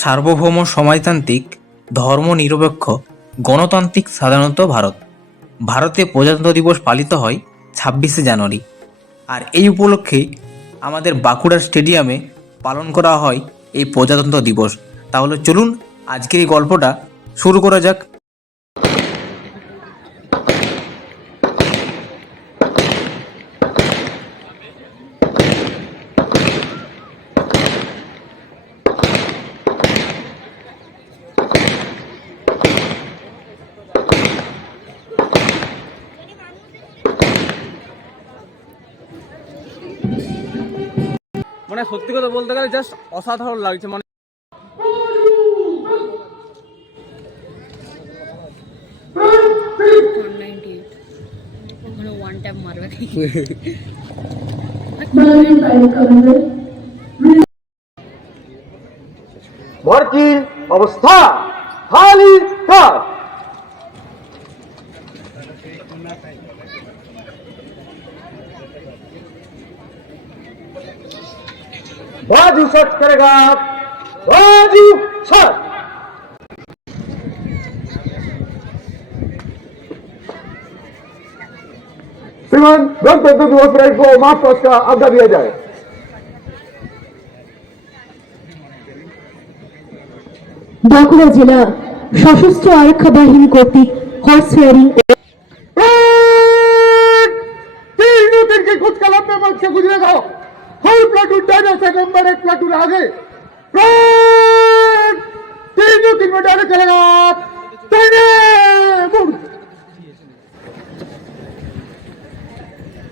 সার্বভৌম সমাজতান্ত্রিক, ধর্মনিরপেক্ষ, গণতান্ত্রিক সাধারণত ভারত। ভারতে প্রজাতন্ত্র দিবস পালিত হয় ছাব্বিশে জানুয়ারি। আর এই উপলক্ষে আমাদের বাঁকুড়া স্টেডিয়ামে পালন করা হয় এই প্রজাতন্ত্র দিবস। তাহলে চলুন আজকের এই গল্পটা শুরু করা যাক। মানে সত্যি কথা বলতে গেলে জাস্ট অসাধারণ লাগছে মানে ভর্তি অবস্থা খালি কাজ बाजू सर्च करेगा बाजू सर्च श्रीमान गणतंत्र दिवस परेड को मार्च पास्ट का आज्ञा दिया जाए বাঁকুড়া জেলা সশস্ত্র আরক্ষা বাহিনী কর্তৃক হর্স ফেয়ারিং एक प्लाटून आगे फ्रंट! तीन न्यूटन में डायनो चलेगा दाहिने मुड़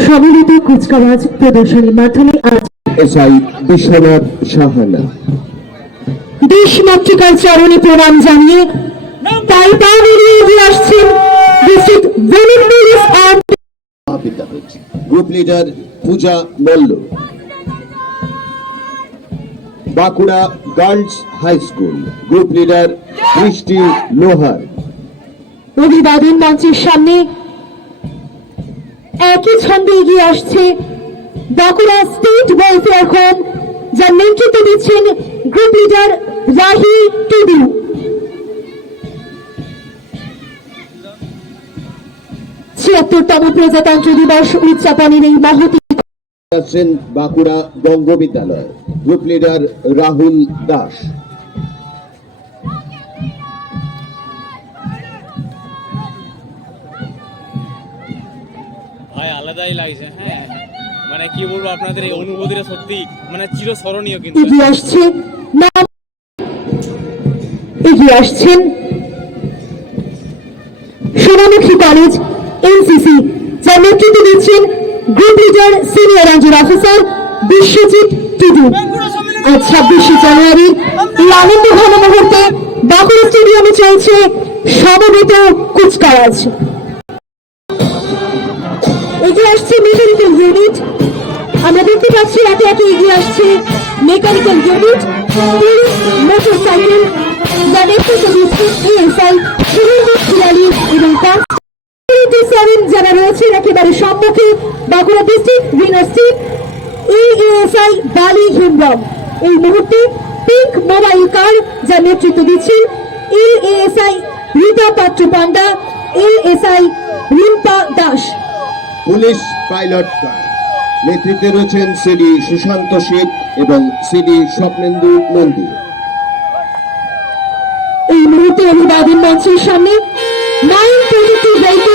সম্মিলিত কুচকাওয়াজ প্রদর্শনীর মাধ্যমে আজ এসআই বিশ্বনাথ সাহানা দেশ মাতৃকার চরণে প্রণাম জানিয়ে তাই তাও নিয়ে এগিয়ে আসছেন district women police and Vidyapeeth group leader Puja Malla Bankura girls high school, group leader Brishti Lohar. অভিবাদন মঞ্চের সামনে একই ছন্দে এগিয়ে আসছে বাঁকুড়া স্টেট ওয়েলফেয়ার হোম, যার নেতৃত্ব দিচ্ছেন গ্রুপ লিডার রাহি টুডু। ছিয়াত্তরতম প্রজাতন্ত্র দিবস উদযাপনের এই মহতি আছেন বাঁকুড়া বঙ্গ বিদ্যালয় গ্রুপ লিডার রাহুল দাস। ভাই আলাদাই লাগছে হ্যাঁ। মানে কি বলব আপনাদের এই অনুভূতিটা সত্যি মানে চিরস্মরণীয় কিন্তু। এগিয়ে আসছে এগিয়ে আসছেন সোনামুখী কলেজ এনসিসি যার নেতৃত্ব দিচ্ছেন group senior ranger officer Biswajit Tudu. আজ ছাব্বিশে জানুয়ারির এই আনন্দ ঘন মুহূর্তে বাঁকুড়া স্টেডিয়ামে চলছে সমবেত কুচকাওয়াজ। এগিয়ে আসছে মেকানিক্যাল ইউনিট আমরা দেখতে পাচ্ছি একে একে এগিয়ে আসছে mechanical unit police motorcycle যা নেতৃত্ব দিচ্ছে এএসআই সেভেন যারা রয়েছেন একেবারে সম্মুখে Bankura district winner team ASI Bali Hembram এই মুহূর্তে পিঙ্ক মোবাইল কার যা নেতৃত্ব দিচ্ছেন ASI Rita Patra Panda ASI Rimpa Das. Police pilot car নেতৃত্বে রয়েছেন সিডি সুশান্ত শেখ এবং সিডি স্বপ্নেন্দু নন্দী এই মুহূর্তে অভিবাদন মঞ্চের সামনে nine twenty two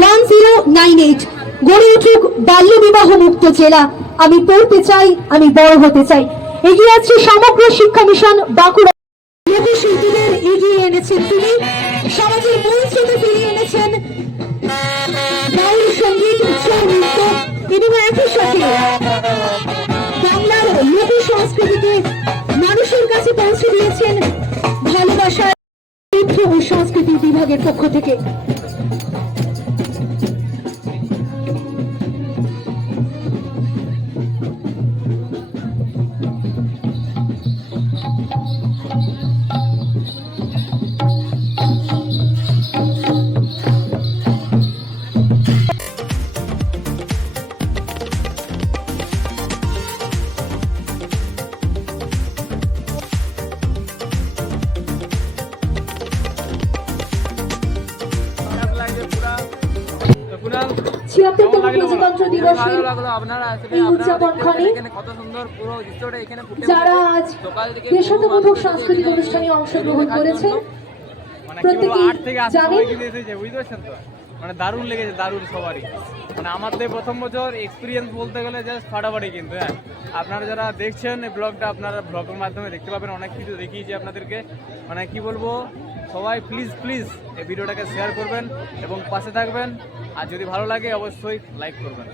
one zero nine eight. গড়ে উঠুক বাল্য বিবাহ মুক্ত জেলা। আমি পড়তে চাই, আমি বড় হতে চাই। এগিয়ে আছে সমগ্র শিক্ষা মিশন বাঁকুড়া। শিল্পীদের এগিয়ে এনেছেন তিনি। সমাজের মূল স্রোতে ফিরিয়ে ছিয়াত্তরতম প্রজাতন্ত্র দিবসের এই উদযাপনক্ষণে যারা আজ দেশাত্মবোধক সাংস্কৃতিক অনুষ্ঠানে অংশগ্রহণ করেছেন। মানে প্রত্যেকে আট থেকে আসতে জানেন। বুঝতে পারছেন তো? মানে দারুণ লেগেছে দারুণ সবারই। মানে আমাদের প্রথম বছর এক্সপিরিয়েন্স বলতে গেলে জাস্ট ফাটাফাটি কিন্তু হ্যাঁ? আপনারা যারা দেখছেন এই ব্লগটা আপনারা ব্লগের মাধ্যমে দেখতে পাবেন। অনেক কিছু দেখিয়েছি আপনাদেরকে। মানে কি বলব? সবাই প্লিজ প্লিজ এই ভিডিওটাকে শেয়ার করবেন এবং পাশে থাকবেন। আর যদি ভালো লাগে, অবশ্যই লাইক করবেন।